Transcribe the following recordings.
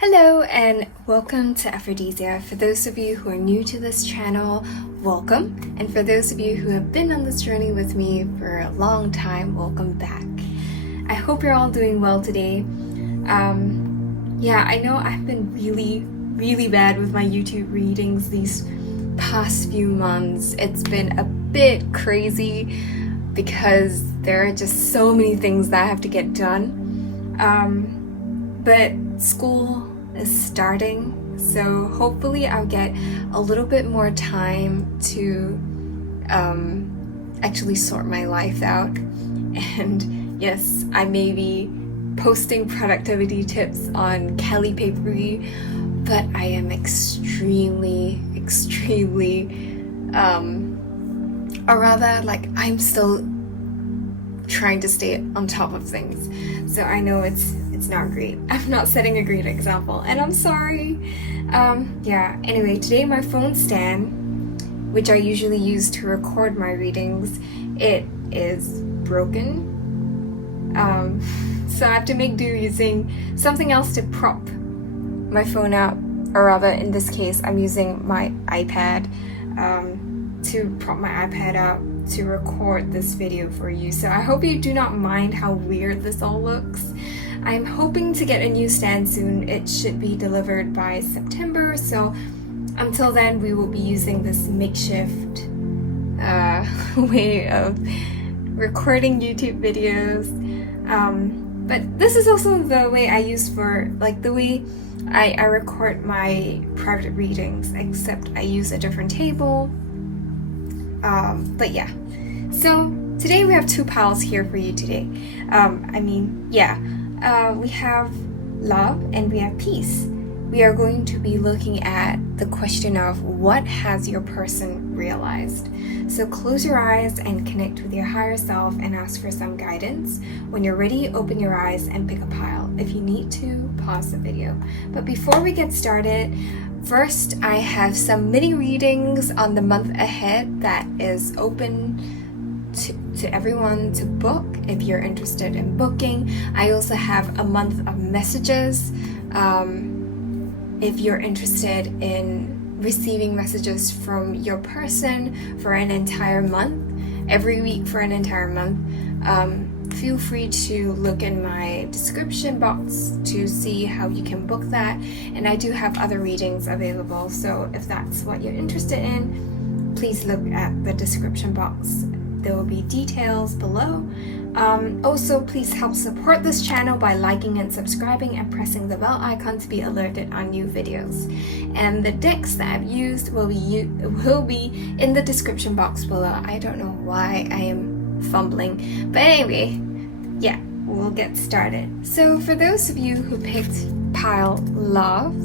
Hello and welcome to Aphrodisia. For those of you who are new to this channel, welcome. And for those of you who have been on this journey with me for a long time, welcome back. I hope you're all doing well today. I know I've been really bad with my YouTube readings these past few months. It's been a bit crazy because there are just so many things that I have to get done. But school is starting, so hopefully I'll get a little bit more time to actually sort my life out. And yes, I may be posting productivity tips on Cali Papery, but I am extremely I'm still trying to stay on top of things. So I know it's not great. I'm not setting a great example, and I'm sorry. Anyway, today my phone stand, which I usually use to record my readings, it is broken. So I have to make do using something else to prop my phone up, or rather in this case I'm using my iPad to prop my iPad up to record this video for you. So I hope you do not mind how weird this all looks. I'm hoping to get a new stand soon. It should be delivered by September, so until then we will be using this makeshift way of recording YouTube videos. But this is also the way I use for the way I record my private readings, except I use a different table. So today we have two piles here for you today. We have love and we have peace. We are going to be looking at the question of what has your person realized. So close your eyes and connect with your higher self and ask for some guidance. When you're ready, open your eyes and pick a pile. If you need to, pause the video. But before we get started, first I have some mini readings on the month ahead that is open to everyone to book if you're interested in booking. I also have a month of messages if you're interested in receiving messages from your person for an entire month, every week for an entire month. Feel free to look in my description box to see how you can book that, and I do have other readings available, so if that's what you're interested in, please look at the description box. There will be details below. Also, please help support this channel by liking and subscribing and pressing the bell icon to be alerted on new videos. And the decks that I've used will be in the description box below. I don't know why I am fumbling, but anyway, we'll get started. So for those of you who picked pile love,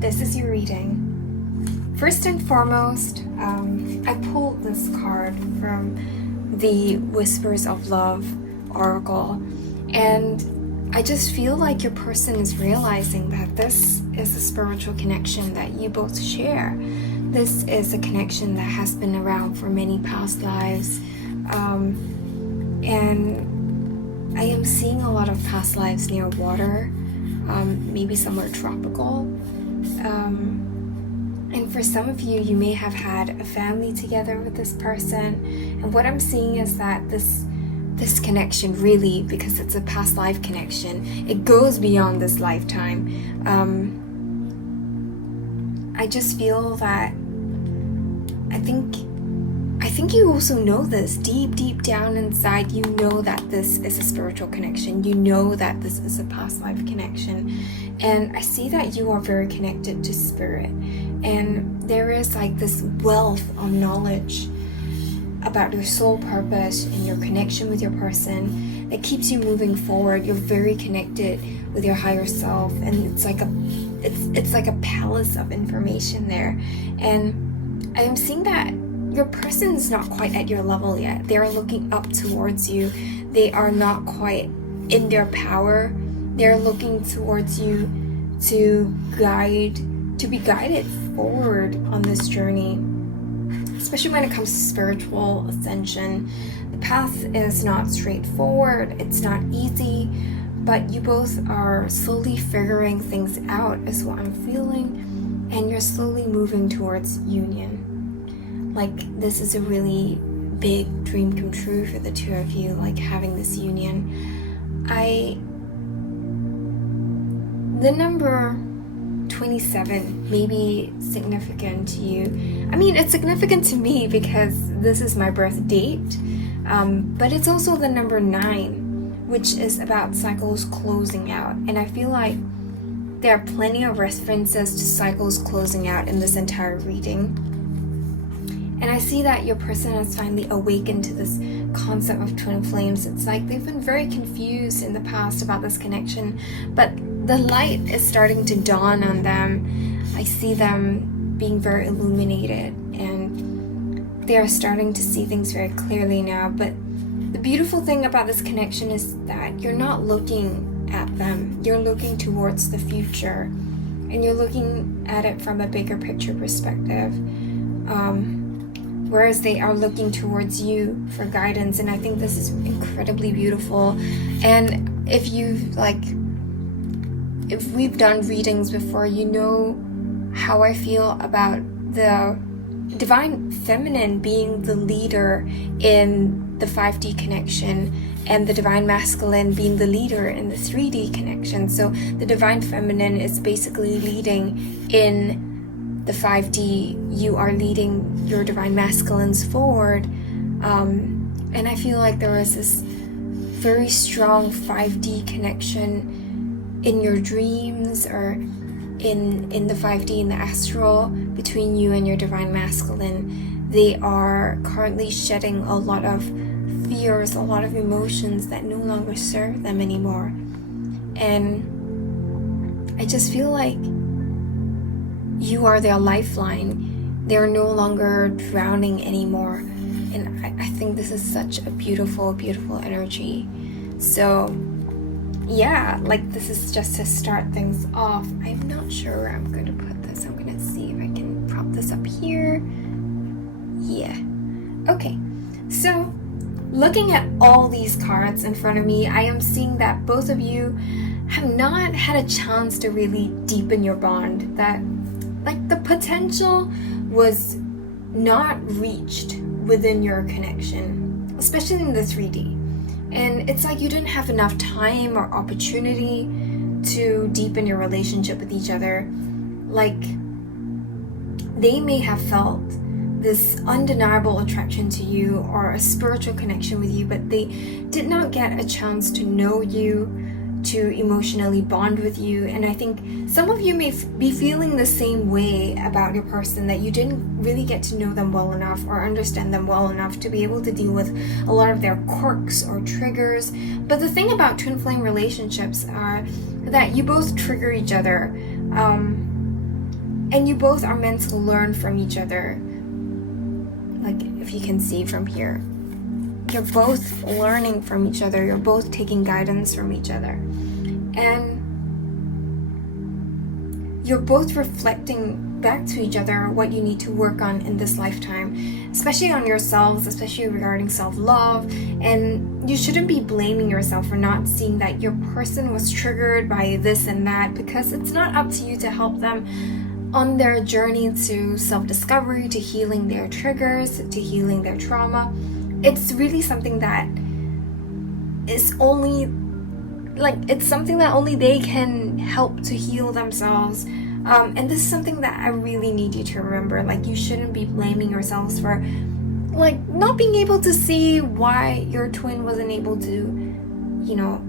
this is your reading. First and foremost, I pulled this card from the Whispers of Love Oracle, and I just feel like your person is realizing that this is a spiritual connection that you both share. This is a connection that has been around for many past lives, and I am seeing a lot of past lives near water, maybe somewhere tropical. And for some of you, you may have had a family together with this person. And what I'm seeing is that this connection really, because it's a past life connection, it goes beyond this lifetime. I just feel that I think you also know this deep down inside. You know that this is a spiritual connection. You know that this is a past life connection. And I see that you are very connected to spirit. And there is this wealth of knowledge about your soul purpose and your connection with your person that keeps you moving forward. You're very connected with your higher self, and it's like a palace of information there. And I am seeing that your person is not quite at your level yet. They are looking up towards you. They are not quite in their power. They're looking towards you to be guided forward on this journey, especially when it comes to spiritual ascension. The path is not straightforward, it's not easy, but you both are slowly figuring things out is what I'm feeling, and you're slowly moving towards union. Like this is a really big dream come true for the two of you, like having this union. The number 27 may be significant to you. I mean, it's significant to me because this is my birth date, but it's also the number 9, which is about cycles closing out. And I feel like there are plenty of references to cycles closing out in this entire reading. And I see that your person has finally awakened to this concept of twin flames. It's like they've been very confused in the past about this connection, but the light is starting to dawn on them. I see them being very illuminated, and they are starting to see things very clearly now. But the beautiful thing about this connection is that you're not looking at them. You're looking towards the future, and you're looking at it from a bigger picture perspective. Whereas they are looking towards you for guidance, and I think this is incredibly beautiful. And if we've done readings before, you know how I feel about the divine feminine being the leader in the 5D connection and the divine masculine being the leader in the 3D connection. So the divine feminine is basically leading in the 5D, you are leading your divine masculines forward. And I feel like there is this very strong 5D connection in your dreams or in the 5D, in the astral, between you and your divine masculine. They are currently shedding a lot of fears, a lot of emotions that no longer serve them anymore. And I just feel like you are their lifeline. They're no longer drowning anymore. And I think this is such a beautiful, beautiful energy. So yeah, like this is just to start things off. I'm not sure where I'm going to put this. I'm going to see if I can prop this up here. Yeah. Okay. So looking at all these cards in front of me, I am seeing that both of you have not had a chance to really deepen your bond. That like the potential was not reached within your connection, especially in the 3D. And it's like you didn't have enough time or opportunity to deepen your relationship with each other. Like they may have felt this undeniable attraction to you or a spiritual connection with you, but they did not get a chance to know you, to emotionally bond with you. And I think some of you may be feeling the same way about your person, that you didn't really get to know them well enough or understand them well enough to be able to deal with a lot of their quirks or triggers. But the thing about twin flame relationships are that you both trigger each other, and you both are meant to learn from each other. Like if you can see from here, you're both learning from each other. You're both taking guidance from each other. And you're both reflecting back to each other what you need to work on in this lifetime, especially on yourselves, especially regarding self-love. And you shouldn't be blaming yourself for not seeing that your person was triggered by this and that, because it's not up to you to help them on their journey to self-discovery, to healing their triggers, to healing their trauma. It's really something that is only it's something that only they can help to heal themselves. And this is something that I really need you to remember. Like you shouldn't be blaming yourselves for like not being able to see why your twin wasn't able to, you know,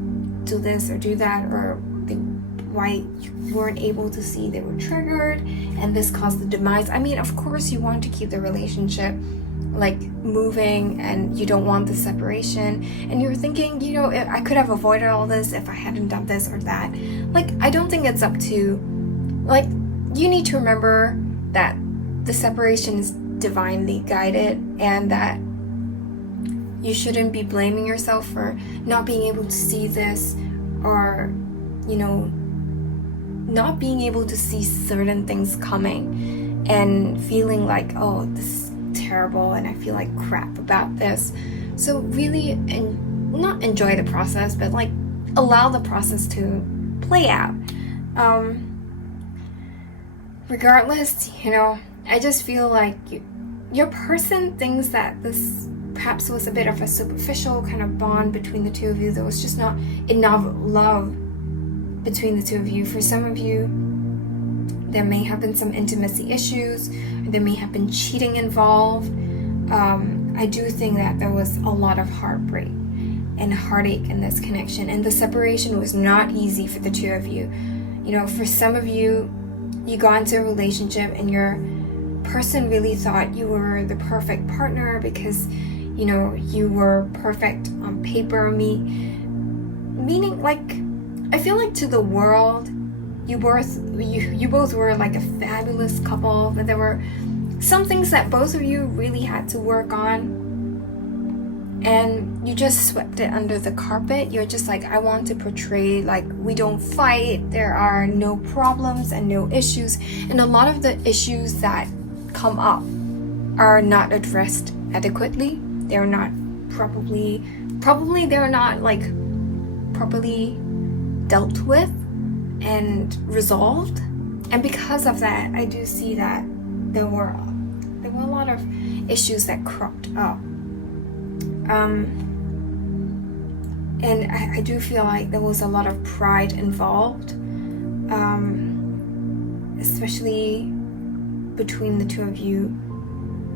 do this or do that, or why you weren't able to see they were triggered and this caused the demise. I mean, of course you want to keep the relationship like moving and you don't want the separation, and you're thinking, you know, I could have avoided all this if I hadn't done this or that. Like I don't think it's up to, like, you need to remember that the separation is divinely guided, and that you shouldn't be blaming yourself for not being able to see this, or, you know, not being able to see certain things coming and feeling like, oh, this is terrible and I feel like crap about this. So really, and not enjoy the process, but like allow the process to play out. Regardless, I just feel like your person thinks that this perhaps was a bit of a superficial kind of bond between the two of you. There was just not enough love between the two of you. For some of you, there may have been some intimacy issues, or there may have been cheating involved. I do think that there was a lot of heartbreak and heartache in this connection, and the separation was not easy for the two of you. For some of you, you got into a relationship and your person really thought you were the perfect partner because you were perfect on paper. Meaning, like, I feel like to the world, you both were like a fabulous couple, but there were some things that both of you really had to work on, and you just swept it under the carpet. You're just like, I want to portray like we don't fight, there are no problems and no issues, and a lot of the issues that come up are not addressed adequately. They're not probably they're not like properly dealt with and resolved, and because of that, I do see that there were a lot of issues that cropped up, and I do feel like there was a lot of pride involved, especially between the two of you,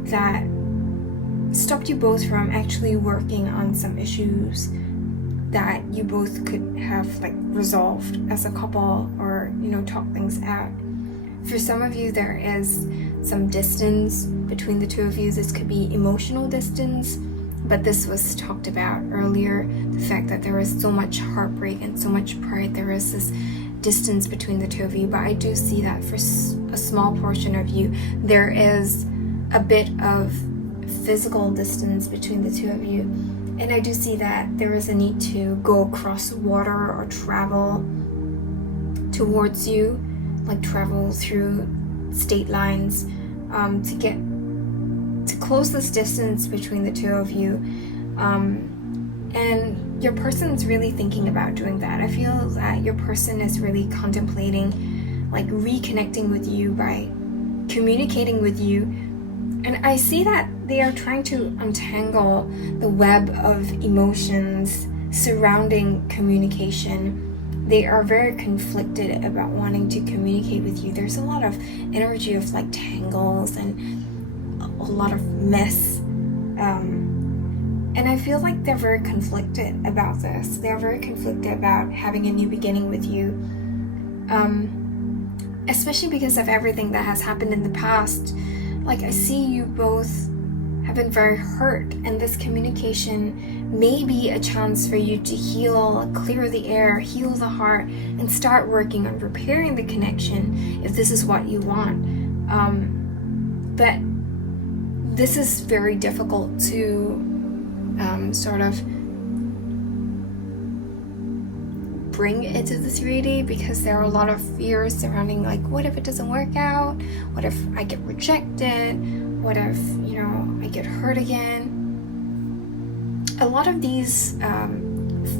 that stopped you both from actually working on some issues that you both could have like resolved as a couple, or talk things out. For some of you, there is some distance between the two of you. This could be emotional distance, but this was talked about earlier, the fact that there is so much heartbreak and so much pride. There is this distance between the two of you, but I do see that for a small portion of you, there is a bit of physical distance between the two of you. And I do see that there is a need to go across water or travel towards you, like travel through state lines, to close this distance between the two of you. And your person's really thinking about doing that. I feel that your person is really contemplating like reconnecting with you by communicating with you. And I see that they are trying to untangle the web of emotions surrounding communication. They are very conflicted about wanting to communicate with you. There's a lot of energy of like tangles and a lot of mess. And I feel like they're very conflicted about this. They're very conflicted about having a new beginning with you. Especially because of everything that has happened in the past. Like, I see you both have been very hurt, and this communication may be a chance for you to heal, clear the air, heal the heart, and start working on repairing the connection if this is what you want. But this is very difficult to sort of bring into the 3D, because there are a lot of fears surrounding, like, what if it doesn't work out? What if I get rejected? What if, I get hurt again? A lot of these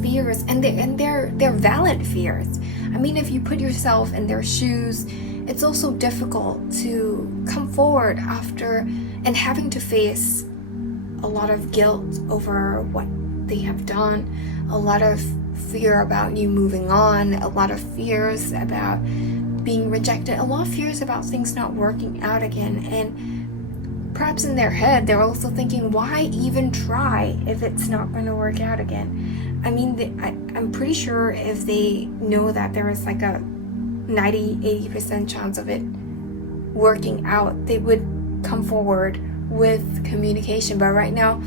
fears, and they're valid fears. I mean, if you put yourself in their shoes, it's also difficult to come forward after and having to face a lot of guilt over what they have done, a lot of fear about you moving on, a lot of fears about being rejected, a lot of fears about things not working out again. And perhaps in their head, they're also thinking, why even try if it's not going to work out again? I mean, I'm pretty sure if they know that there is like a 90-80% chance of it working out, they would come forward with communication. But right now,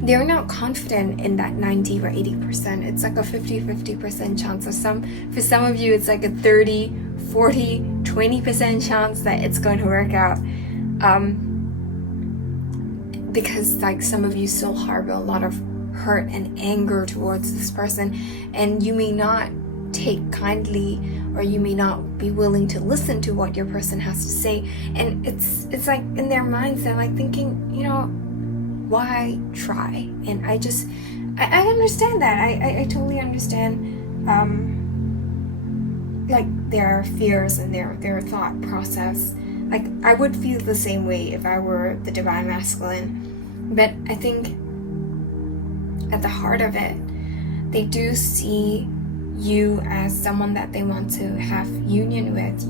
they're not confident in that 90 or 80%. It's like a 50-50% chance. For some of you, it's like a 30, 40, 20% chance that it's going to work out. Because like some of you still harbor a lot of hurt and anger towards this person, and you may not take kindly, or you may not be willing to listen to what your person has to say. And it's like in their minds, they're like thinking, why try? And I understand that. I totally understand like their fears and their thought process. Like, I would feel the same way if I were the divine masculine. But I think at the heart of it, they do see you as someone that they want to have union with.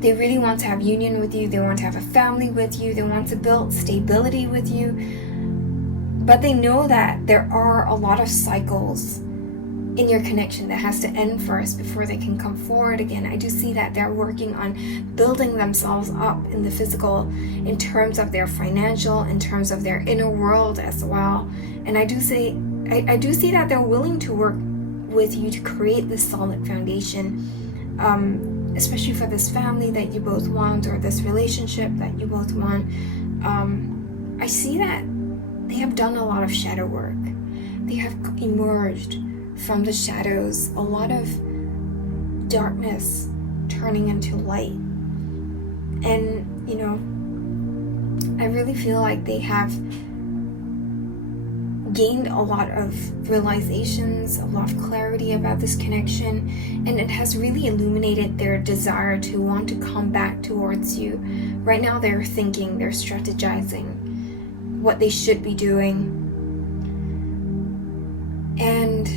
They really want to have union with you. They want to have a family with you. They want to build stability with you. But they know that there are a lot of cycles in your connection that has to end first before they can come forward again. I do see that they're working on building themselves up in the physical, in terms of their financial, in terms of their inner world as well. And I do see that they're willing to work with you to create this solid foundation, especially for this family that you both want, or this relationship that you both want. I see that they have done a lot of shadow work. They have emerged from the shadows, a lot of darkness turning into light. And, I really feel like they have gained a lot of realizations, a lot of clarity about this connection, and it has really illuminated their desire to want to come back towards you. Right now they're thinking, they're strategizing what they should be doing. And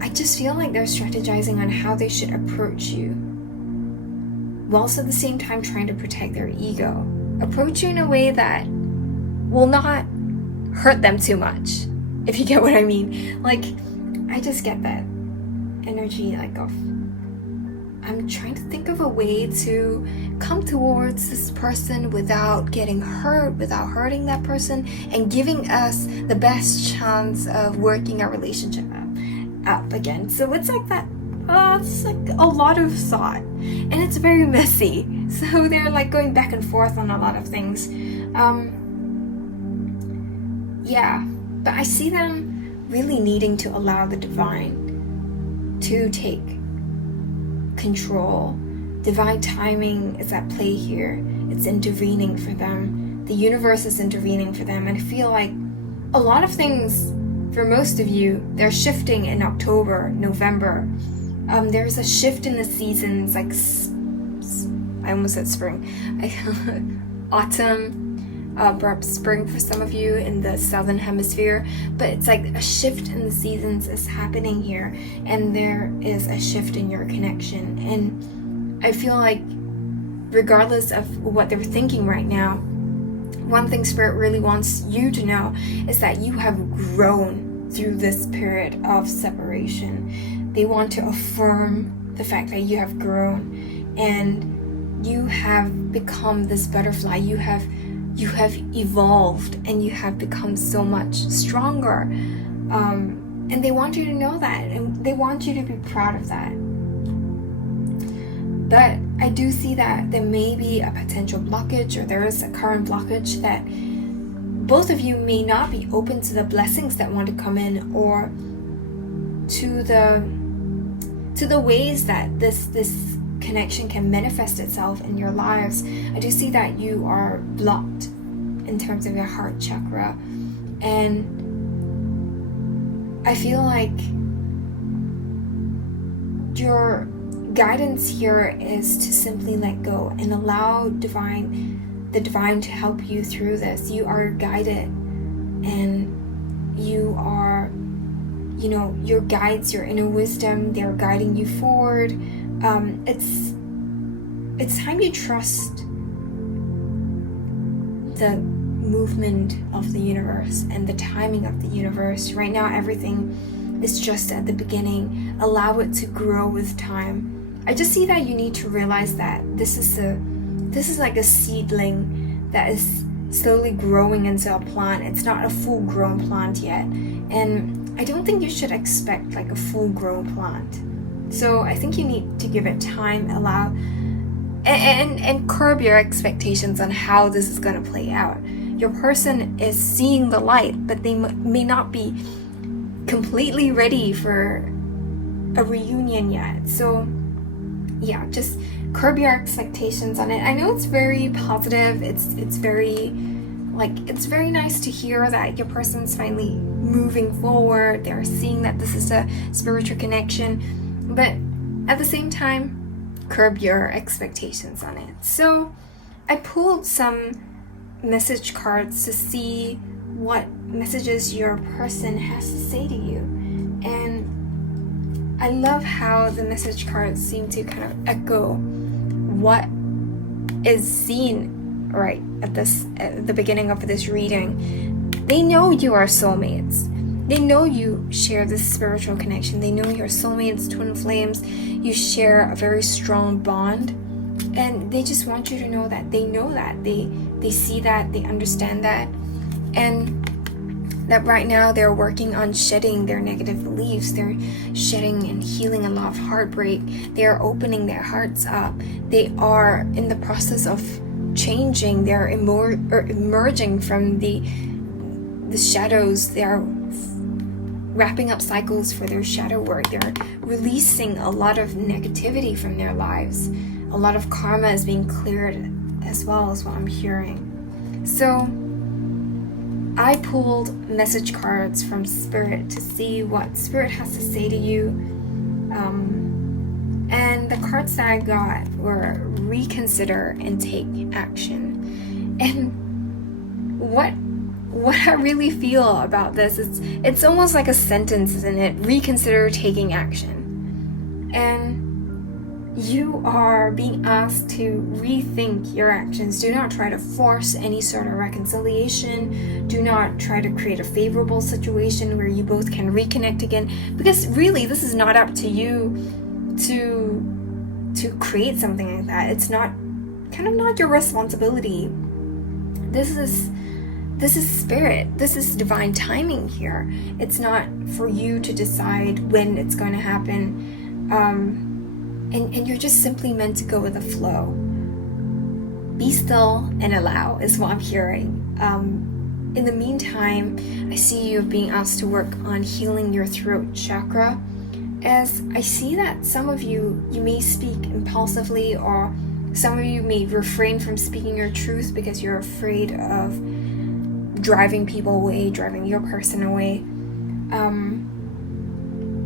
I just feel like they're strategizing on how they should approach you, whilst at the same time trying to protect their ego. Approach you in a way that will not hurt them too much, if you get what I mean. I just get that energy of, I'm trying to think of a way to come towards this person without getting hurt, without hurting that person, and giving us the best chance of working our relationship up again. So it's like that. It's like a lot of thought, and it's very messy. So they're going back and forth on a lot of things. But I see them really needing to allow the divine to take control. Divine timing is at play here. It's intervening for them. The universe is intervening for them. And I feel like a lot of things, for most of you, they're shifting in October, November. There's a shift in the seasons, I almost said spring. Autumn, perhaps spring for some of you in the southern hemisphere, but it's like a shift in the seasons is happening here, and there is a shift in your connection. And I feel like regardless of what they're thinking right now, one thing Spirit really wants you to know is that you have grown through this period of separation. They want to affirm the fact that you have grown and you have become this butterfly. You have evolved and you have become so much stronger. And they want you to know that, and they want you to be proud of that. But I do see that there may be a potential blockage, or there is a current blockage that both of you may not be open to the blessings that want to come in, or to the ways that this connection can manifest itself in your lives. I do see that you are blocked in terms of your heart chakra, and I feel like your guidance here is to simply let go and allow the divine to help you through this. You are guided, and you are, your guides, your inner wisdom, they're guiding you forward. It's time you trust the movement of the universe and the timing of the universe. Right now, everything is just at the beginning. Allow it to grow with time. I just see that you need to realize that this is like a seedling that is slowly growing into a plant. It's not a full-grown plant yet, and I don't think you should expect like a full-grown plant. So I think you need to give it time, allow, and curb your expectations on how this is going to play out. Your person is seeing the light, but they may not be completely ready for a reunion yet. So yeah, just curb your expectations on it. I know it's very positive. It's very nice to hear that your person's finally moving forward. They're seeing that this is a spiritual connection. But at the same time, curb your expectations on it. So I pulled some message cards to see what messages your person has to say to you. And I love how the message cards seem to kind of echo what is seen right at the beginning of this reading. They know you are soulmates. They know you share this spiritual connection. They know you're soulmates, twin flames. You share a very strong bond. And they just want you to know that they know that. They see that, they understand that. And that right now they're working on shedding their negative beliefs. They're shedding and healing a lot of heartbreak. They are opening their hearts up. They are in the process of changing. They're emerging from the shadows. They are wrapping up cycles for their shadow work. They're releasing a lot of negativity from their lives. A lot of karma is being cleared as well, as what I'm hearing. So I pulled message cards from Spirit to see what Spirit has to say to you. And the cards that I got were reconsider and take action. And what I really feel about this is it's almost like a sentence, isn't it? Reconsider taking action. And you are being asked to rethink your actions. Do not try to force any sort of reconciliation. Do not try to create a favorable situation where you both can reconnect again. Because really, this is not up to you to create something like that. It's not your responsibility. This is Spirit. This is divine timing here. It's not for you to decide when it's going to happen. And you're just simply meant to go with the flow. Be still and allow is what I'm hearing. In the meantime, I see you being asked to work on healing your throat chakra, as I see that some of you may speak impulsively, or some of you may refrain from speaking your truth because you're afraid of driving people away, driving your person away.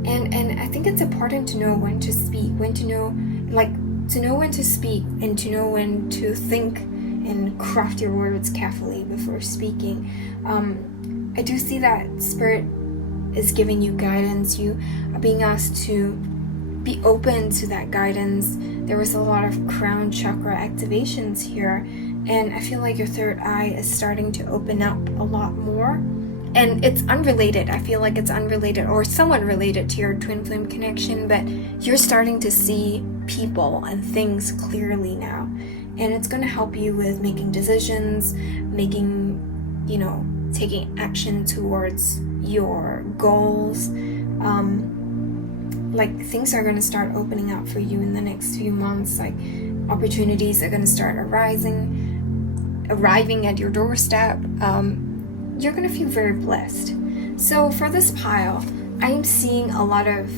And I think it's important to know when to speak, to know when to speak, and to know when to think and craft your words carefully before speaking. I do see that Spirit is giving you guidance. You are being asked to be open to that guidance. There was a lot of crown chakra activations here, and I feel like your third eye is starting to open up a lot more. And it's unrelated. I feel like it's unrelated or somewhat related to your twin flame connection, but you're starting to see people and things clearly now. And it's going to help you with making decisions, taking action towards your goals. Like things are going to start opening up for you in the next few months. Like opportunities are going to start arriving at your doorstep. You're going to feel very blessed. So for this pile, I am seeing a lot of,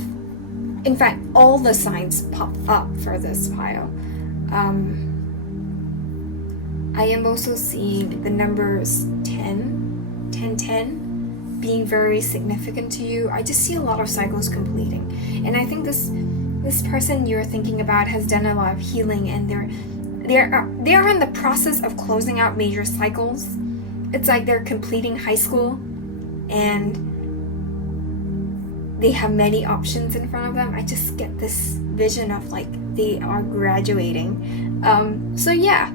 in fact, all the signs pop up for this pile. I am also seeing the numbers 10, 10, 10 being very significant to you. I just see a lot of cycles completing. And I think this person you're thinking about has done a lot of healing, and they are in the process of closing out major cycles. It's like they're completing high school and they have many options in front of them. I just get this vision of like they are graduating. So yeah,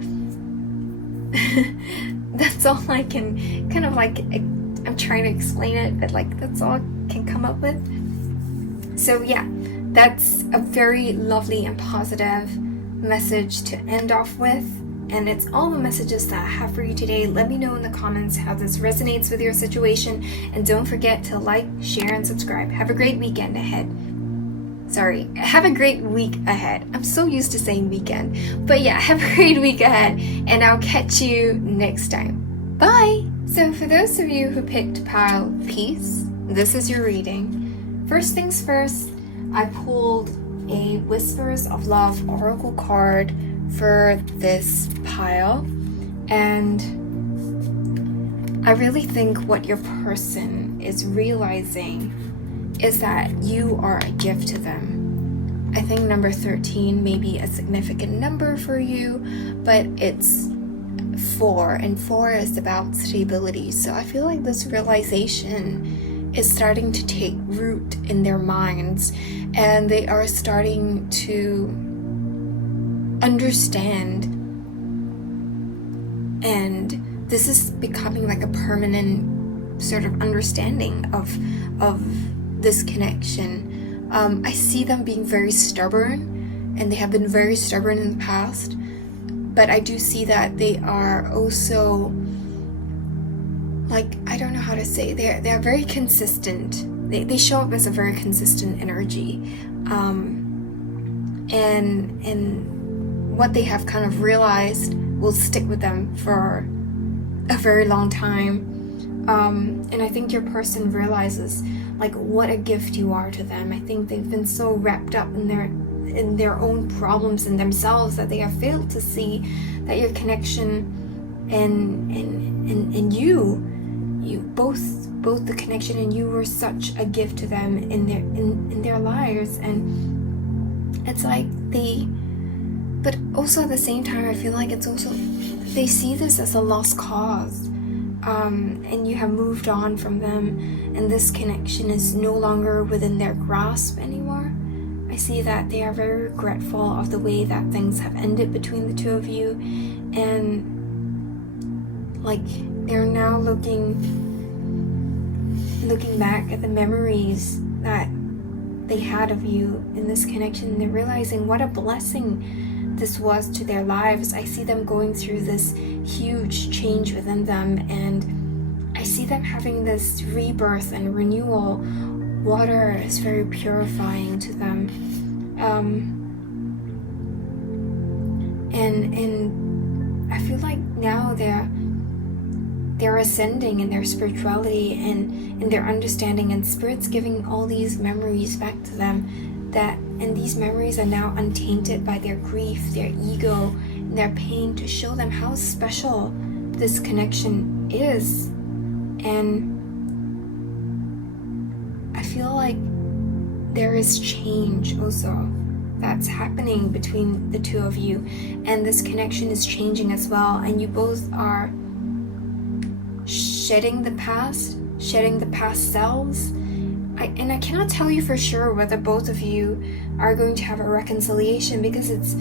that's all I can kind of like, I'm trying to explain it, but like that's all I can come up with. So yeah, that's a very lovely and positive message to end off with. And it's all the messages that I have for you today. Let me know in the comments how this resonates with your situation. And don't forget to like, share, and subscribe. Have a great weekend ahead. Have a great week ahead. I'm so used to saying weekend. But yeah, have a great week ahead. And I'll catch you next time. Bye! So for those of you who picked pile Peace, this is your reading. First things first, I pulled a Whispers of Love Oracle card for this pile, and I really think what your person is realizing is that you are a gift to them. I think number 13 may be a significant number for you, but it's 4, and 4 is about stability. So I feel like this realization is starting to take root in their minds, and they are starting to understand, and this is becoming like a permanent sort of understanding of this connection. I see them being very stubborn, and they have been very stubborn in the past, but I do see that they are also, like, I don't know how to say, they're very consistent. They show up as a very consistent energy, and what they have kind of realized will stick with them for a very long time. And I think your person realizes like what a gift you are to them. I think they've been so wrapped up in their own problems and themselves that they have failed to see that your connection and you both the connection and you were such a gift to them in their lives. And it's like but also at the same time, I feel like it's also, they see this as a lost cause. And you have moved on from them, and this connection is no longer within their grasp anymore. I see that they are very regretful of the way that things have ended between the two of you, and like they're now looking back at the memories that they had of you in this connection, and they're realizing what a blessing this was to their lives. I see them going through this huge change within them, and I see them having this rebirth and renewal. Water is very purifying to them, and I feel like now they're ascending in their spirituality and in their understanding, and Spirit's giving all these memories back to them, and these memories are now untainted by their grief, their ego, and their pain, to show them how special this connection is. And I feel like there is change also that's happening between the two of you, and this connection is changing as well, and you both are shedding the past selves. I cannot tell you for sure whether both of you are going to have a reconciliation, because it's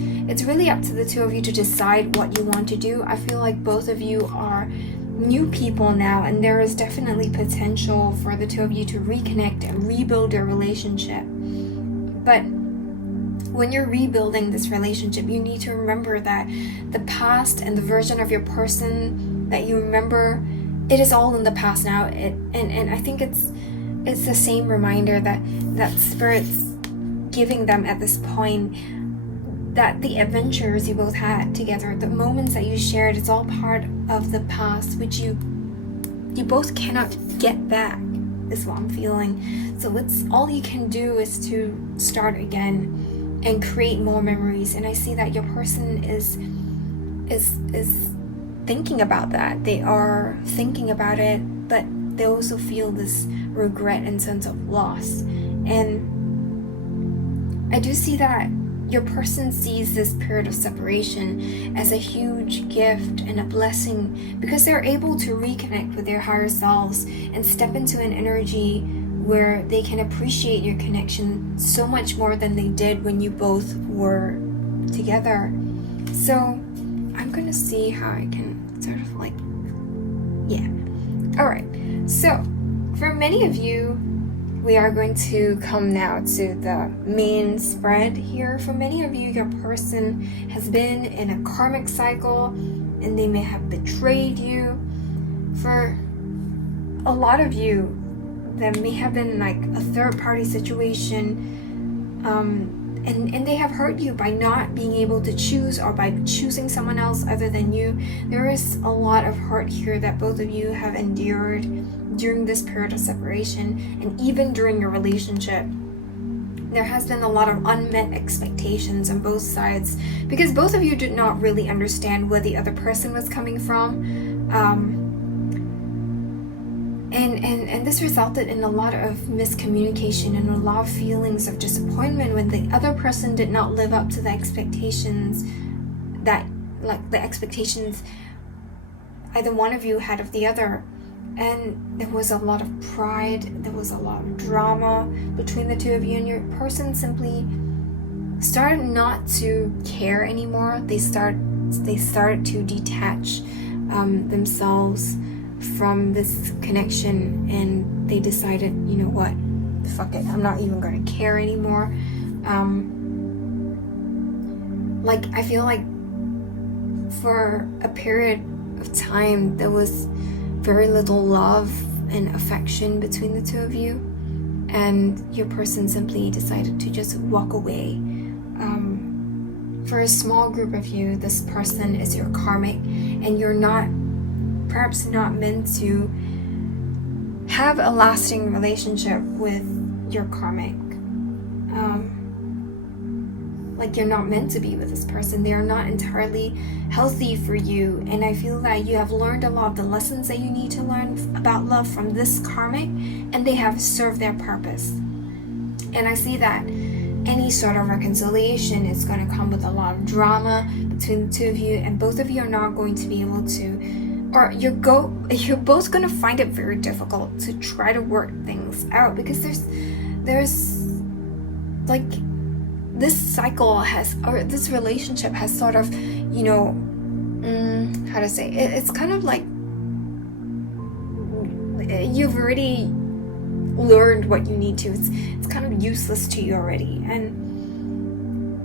really up to the two of you to decide what you want to do. I feel like both of you are new people now, and there is definitely potential for the two of you to reconnect and rebuild your relationship. But when you're rebuilding this relationship, you need to remember that the past and the version of your person that you remember, it is all in the past now. And I think it's the same reminder that Spirit's giving them at this point, that the adventures you both had together, the moments that you shared, it's all part of the past, which you both cannot get back, is what I'm feeling. So it's all you can do is to start again and create more memories. And I see that your person is thinking about that. They are thinking about it, but they also feel this regret and sense of loss. And I do see that your person sees this period of separation as a huge gift and a blessing, because they're able to reconnect with their higher selves and step into an energy where they can appreciate your connection so much more than they did when you both were together. So I'm gonna see how I can sort of like, yeah. All right, so for many of you, we are going to come now to the main spread here. For many of you, your person has been in a karmic cycle and they may have betrayed you. For a lot of you, there may have been like a third-party situation, and they have hurt you by not being able to choose, or by choosing someone else other than you. There is a lot of hurt here that both of you have endured during this period of separation, and even during your relationship. There has been a lot of unmet expectations on both sides, because both of you did not really understand where the other person was coming from. And this resulted in a lot of miscommunication and a lot of feelings of disappointment when the other person did not live up to the expectations that, like, the expectations either one of you had of the other. And there was a lot of pride, there was a lot of drama between the two of you, and your person simply started not to care anymore. They started to detach themselves from this connection, and they decided, you know what, fuck it, I'm not even going to care anymore. Like, I feel like for a period of time there was very little love and affection between the two of you, and your person simply decided to just walk away. For a small group of you, this person is your karmic, and you're perhaps not meant to have a lasting relationship with your karmic. Like, you're not meant to be with this person. They are not entirely healthy for you, and I feel that you have learned a lot of the lessons that you need to learn about love from this karmic, and they have served their purpose. And I see that any sort of reconciliation is going to come with a lot of drama between the two of you, and both of you are not going to be able to, or you're both going to find it very difficult to try to work things out, because there's like, this cycle has, or this relationship has sort of, you know, how to say it, it's kind of like you've already learned what you need to. It's kind of useless to you already,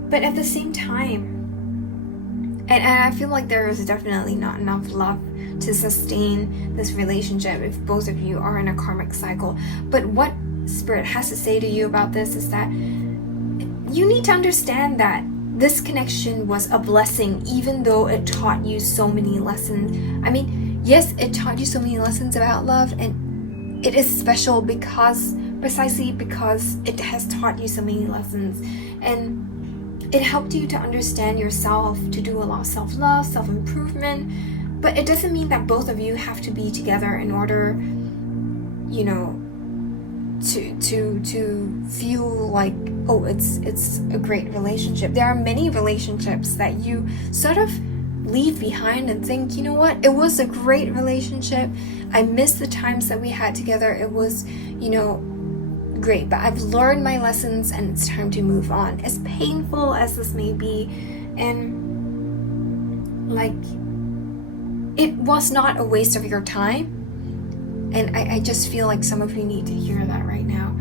but at the same time, and I feel like there is definitely not enough love to sustain this relationship if both of you are in a karmic cycle. But what Spirit has to say to you about this is that you need to understand that this connection was a blessing, even though it taught you so many lessons. I mean, yes, it taught you so many lessons about love, and it is special precisely because it has taught you so many lessons, and it helped you to understand yourself, to do a lot of self-love, self-improvement. But it doesn't mean that both of you have to be together in order, you know, to feel like, oh, it's a great relationship. There are many relationships that you sort of leave behind and think, you know what, it was a great relationship. I miss the times that we had together. It was, you know, great, but I've learned my lessons and it's time to move on, as painful as this may be. And like, it was not a waste of your time. And I just feel like some of you need to hear that right now.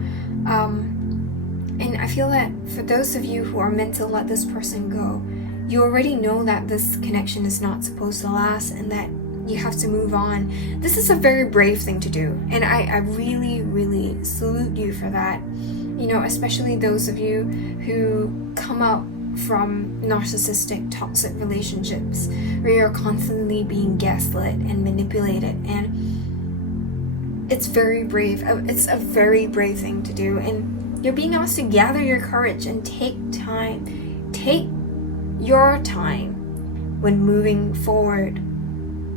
And I feel that for those of you who are meant to let this person go, you already know that this connection is not supposed to last and that you have to move on. This is a very brave thing to do. And I really, really salute you for that. You know, especially those of you who come out from narcissistic, toxic relationships where you're constantly being gaslit and manipulated. And it's very brave. It's a very brave thing to do. And you're being asked to gather your courage and take time. Take your time when moving forward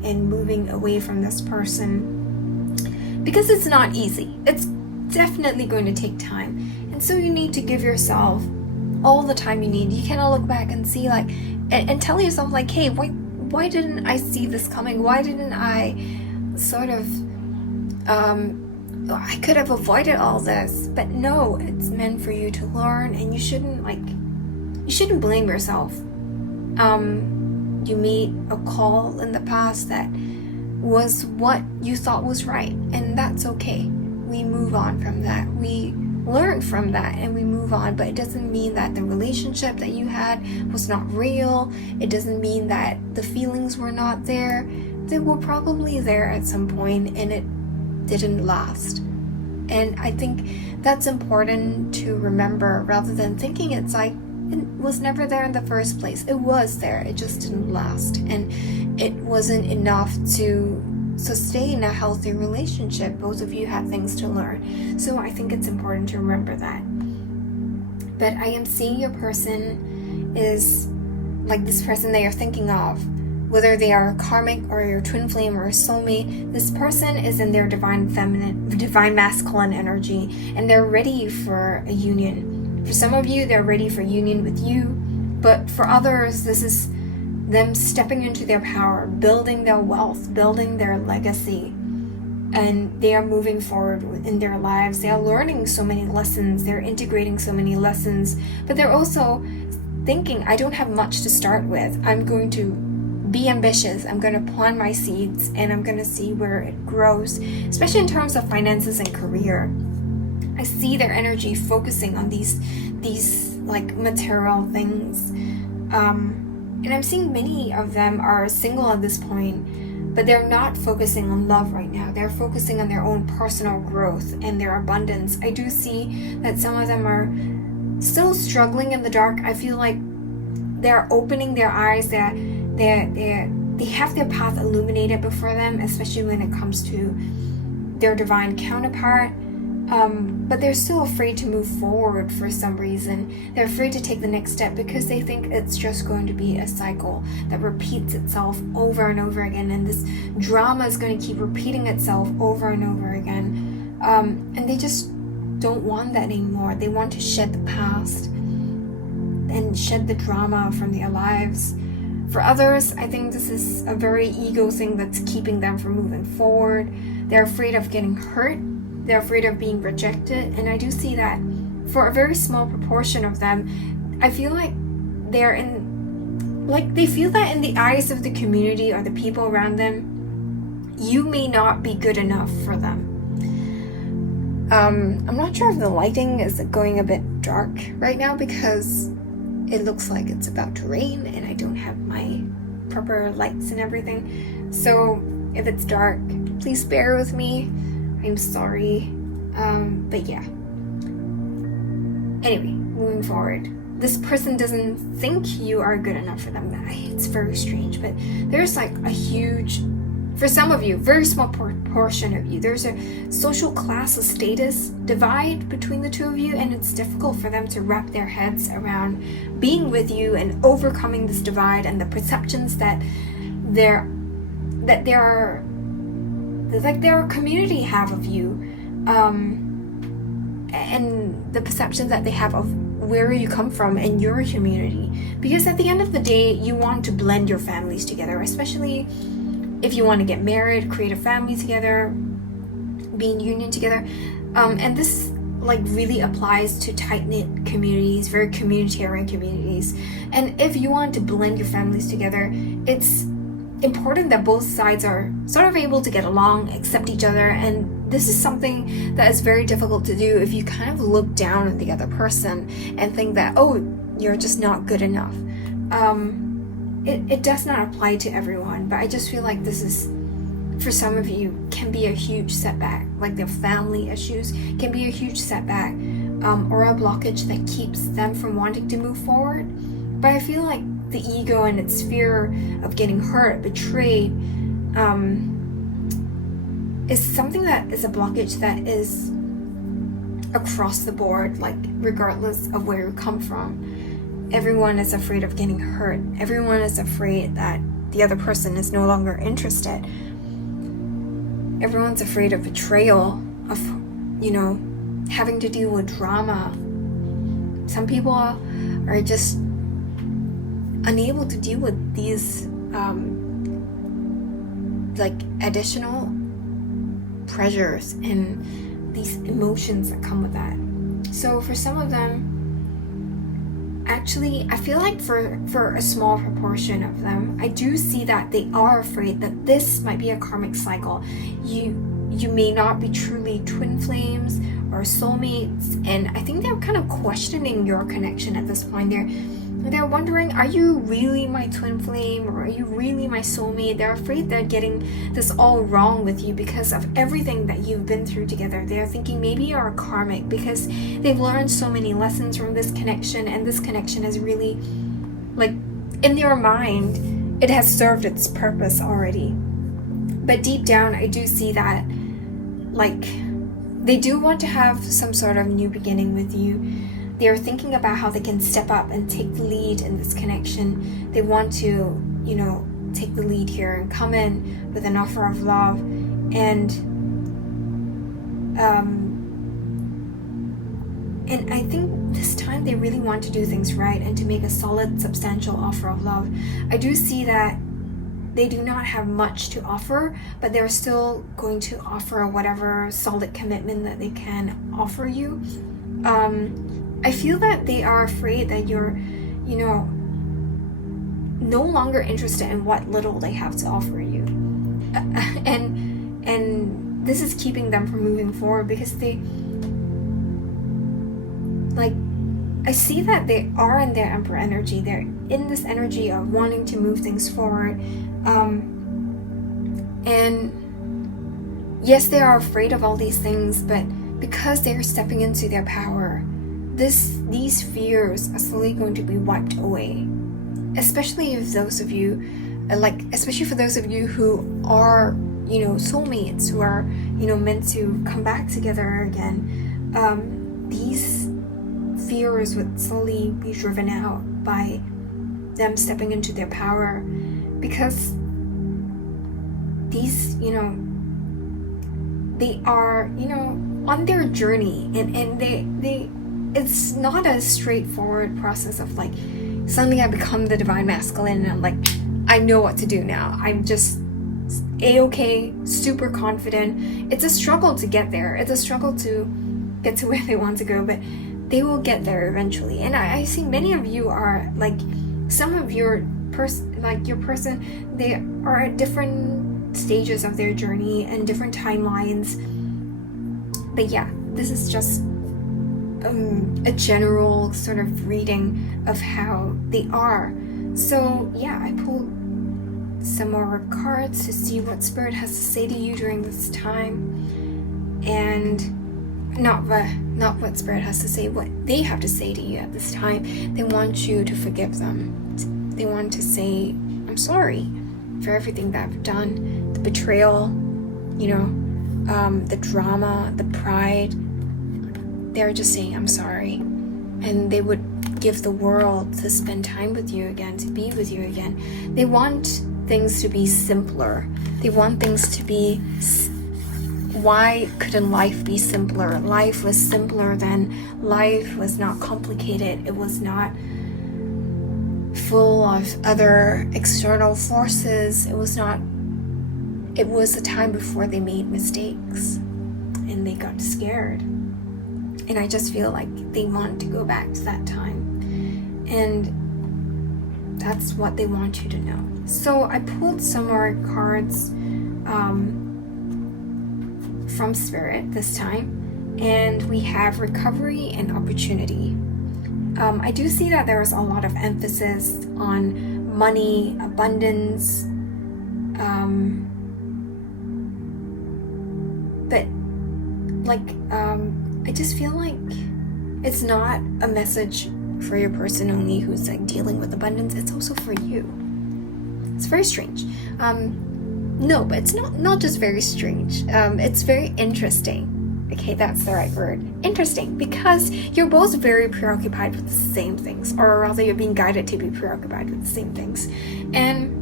and moving away from this person, because it's not easy. It's definitely going to take time, and so you need to give yourself all the time you need. You cannot look back and see like and tell yourself like, hey, why didn't I see this coming? Why didn't I sort of I could have avoided all this? But no, it's meant for you to learn, and you shouldn't blame yourself. You made a call in the past that was what you thought was right, and that's okay. We move on from that. We learn from that and we move on, but it doesn't mean that the relationship that you had was not real. It doesn't mean that the feelings were not there. They were probably there at some point and it didn't last. And I think that's important to remember, rather than thinking it's like it was never there in the first place. It was there, it just didn't last, and it wasn't enough to sustain a healthy relationship. Both of you had things to learn, so I think it's important to remember that. But I am seeing your person is like this person that you're thinking of whether they are a karmic or your twin flame or a soulmate, this person is in their divine masculine energy, and they're ready for a union. For some of you, they're ready for union with you, but for others, this is them stepping into their power, building their wealth, building their legacy, and they are moving forward in their lives. They are learning so many lessons, they're integrating so many lessons, but they're also thinking, I don't have much to start with. I'm going to be ambitious. I'm going to plant my seeds and I'm going to see where it grows, especially in terms of finances and career. I see their energy focusing on these like material things. And I'm seeing many of them are single at this point, but they're not focusing on love right now. They're focusing on their own personal growth and their abundance. I do see that some of them are still struggling in the dark. I feel like they're opening their eyes, they have their path illuminated before them, especially when it comes to their divine counterpart. But they're still afraid to move forward for some reason. They're afraid to take the next step because they think it's just going to be a cycle that repeats itself over and over again, and this drama is going to keep repeating itself over and over again. And they just don't want that anymore. They want to shed the past and shed the drama from their lives. For others, I think this is a very ego thing that's keeping them from moving forward. They're afraid of getting hurt. They're afraid of being rejected. And I do see that for a very small proportion of them, I feel like they feel that in the eyes of the community or the people around them, you may not be good enough for them. I'm not sure if the lighting is going a bit dark right now because it looks like it's about to rain and I don't have my proper lights and everything. So if it's dark, please bear with me. I'm sorry. But yeah. Anyway, moving forward. This person doesn't think you are good enough for them. It's very strange, but there's like a huge, for some of you, very small portion of you, there's a social class of status divide between the two of you, and it's difficult for them to wrap their heads around being with you and overcoming this divide and the perceptions that their community have of you, and the perceptions that they have of where you come from and your community. Because at the end of the day, you want to blend your families together, especially if you want to get married, create a family together, be in union together. And this like really applies to tight-knit communities, very communitarian communities. And if you want to blend your families together, it's important that both sides are sort of able to get along, accept each other. And this is something that is very difficult to do if you kind of look down on the other person and think that, oh, you're just not good enough. It does not apply to everyone, but I just feel like this is, for some of you, can be a huge setback. Like their family issues can be a huge setback, or a blockage that keeps them from wanting to move forward. But I feel like the ego and its fear of getting hurt, betrayed, is something that is a blockage that is across the board, like regardless of where you come from. Everyone is afraid of getting hurt. Everyone is afraid that the other person is no longer interested. Everyone's afraid of betrayal, of, having to deal with drama. Some people are just unable to deal with these, additional pressures and these emotions that come with that. So for some of them, actually, I feel like for a small proportion of them, I do see that they are afraid that this might be a karmic cycle. You may not be truly twin flames or soulmates, and I think they're kind of questioning your connection at this point. They're wondering, are you really my twin flame, or are you really my soulmate? They're afraid they're getting this all wrong with you because of everything that you've been through together. They're thinking maybe you're a karmic because they've learned so many lessons from this connection, and this connection is really, like, in their mind, it has served its purpose already. But deep down, I do see that, like, they do want to have some sort of new beginning with you. They are thinking about how they can step up and take the lead in this connection. They want to, take the lead here and come in with an offer of love. And I think this time they really want to do things right and to make a solid, substantial offer of love. I do see that they do not have much to offer, but they're still going to offer whatever solid commitment that they can offer you. I feel that they are afraid that you're, no longer interested in what little they have to offer you. And this is keeping them from moving forward, because I see that they are in their Emperor energy. They're in this energy of wanting to move things forward. And yes, they are afraid of all these things, but because they're stepping into their power, these fears are slowly going to be wiped away. Especially if those of you, especially for those of you who are, soulmates, who are, meant to come back together again. These fears would slowly be driven out by them stepping into their power, because these, they are, on their journey, and they it's not a straightforward process of suddenly I become the divine masculine and I know what to do now. I'm just a-okay, super confident. It's a struggle to get there. It's a struggle to get to where they want to go, but they will get there eventually. And I see many of you are some of your person, they are at different stages of their journey and different timelines. But yeah, this is just a general sort of reading of how they are. So yeah, I pulled some more cards to see what Spirit has to say to you during this time, and not what Spirit has to say, what they have to say to you at this time. They want you to forgive them. They want to say, I'm sorry for everything that I've done, the betrayal, the drama, the pride. They're just saying, I'm sorry. And they would give the world to spend time with you again, to be with you again. They want things to be simpler. They want things to be, why couldn't life be simpler? Life was simpler then. Life was not complicated. It was not full of other external forces. It was a time before they made mistakes and they got scared. And I just feel like they want to go back to that time. And that's what they want you to know. So I pulled some more cards from Spirit this time. And we have recovery and opportunity. I do see that there is a lot of emphasis on money, abundance. But I just feel like it's not a message for your person only who's dealing with abundance. It's also for you. It's very strange. No, but it's not just very strange. It's very interesting. Okay, that's the right word. Interesting, because you're both very preoccupied with the same things, or rather you're being guided to be preoccupied with the same things. And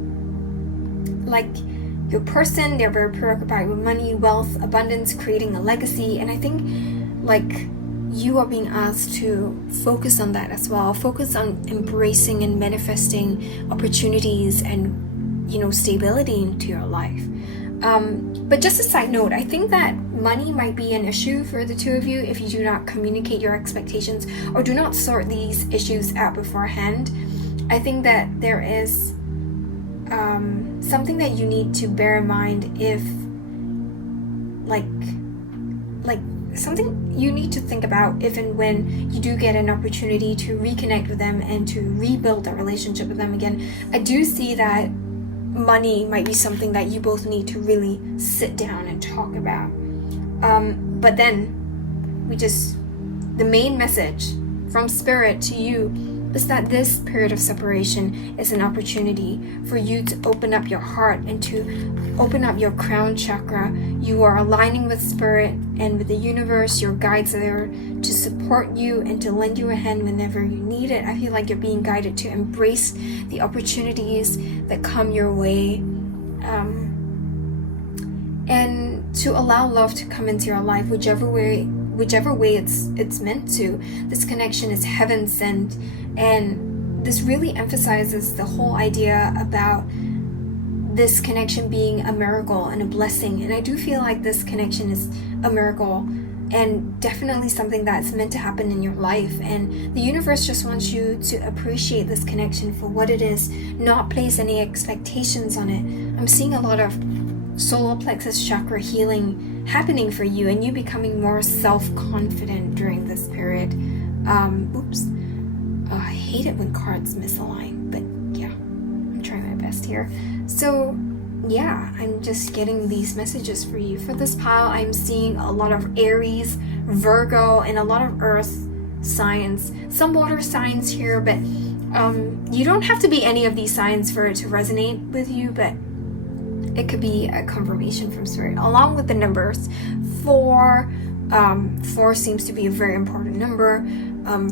your person, they're very preoccupied with money, wealth, abundance, creating a legacy. And I think you are being asked to focus on that as well. Focus on embracing and manifesting opportunities and, stability into your life. But just a side note, I think that money might be an issue for the two of you if you do not communicate your expectations or do not sort these issues out beforehand. I think that there is something that you need to bear in mind if something you need to think about if and when you do get an opportunity to reconnect with them and to rebuild a relationship with them again. I do see that money might be something that you both need to really sit down and talk about. But then the main message from Spirit to you is that this period of separation is an opportunity for you to open up your heart and to open up your crown chakra. You are aligning with spirit and with the universe. Your guides are there to support you and to lend you a hand whenever you need it. I feel like you're being guided to embrace the opportunities that come your way, and to allow love to come into your life whichever way it's meant to. This connection is heaven sent, and this really emphasizes the whole idea about this connection being a miracle and a blessing. And I do feel like this connection is a miracle and definitely something that's meant to happen in your life, and the universe just wants you to appreciate this connection for what it is, not place any expectations on it. I'm seeing a lot of solar plexus chakra healing happening for you, and you becoming more self-confident during this period. I hate it when cards misalign, but yeah, I'm trying my best here. So yeah, I'm just getting these messages for you. For this pile, I'm seeing a lot of Aries, Virgo, and a lot of earth signs, some water signs here, but you don't have to be any of these signs for it to resonate with you, but it could be a confirmation from spirit. Along with the numbers, 4 seems to be a very important number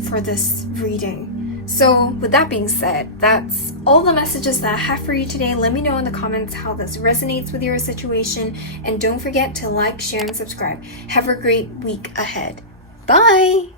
for this reading. So with that being said, that's all the messages that I have for you today. Let me know in the comments how this resonates with your situation, and don't forget to like, share, and subscribe. Have a great week ahead. Bye!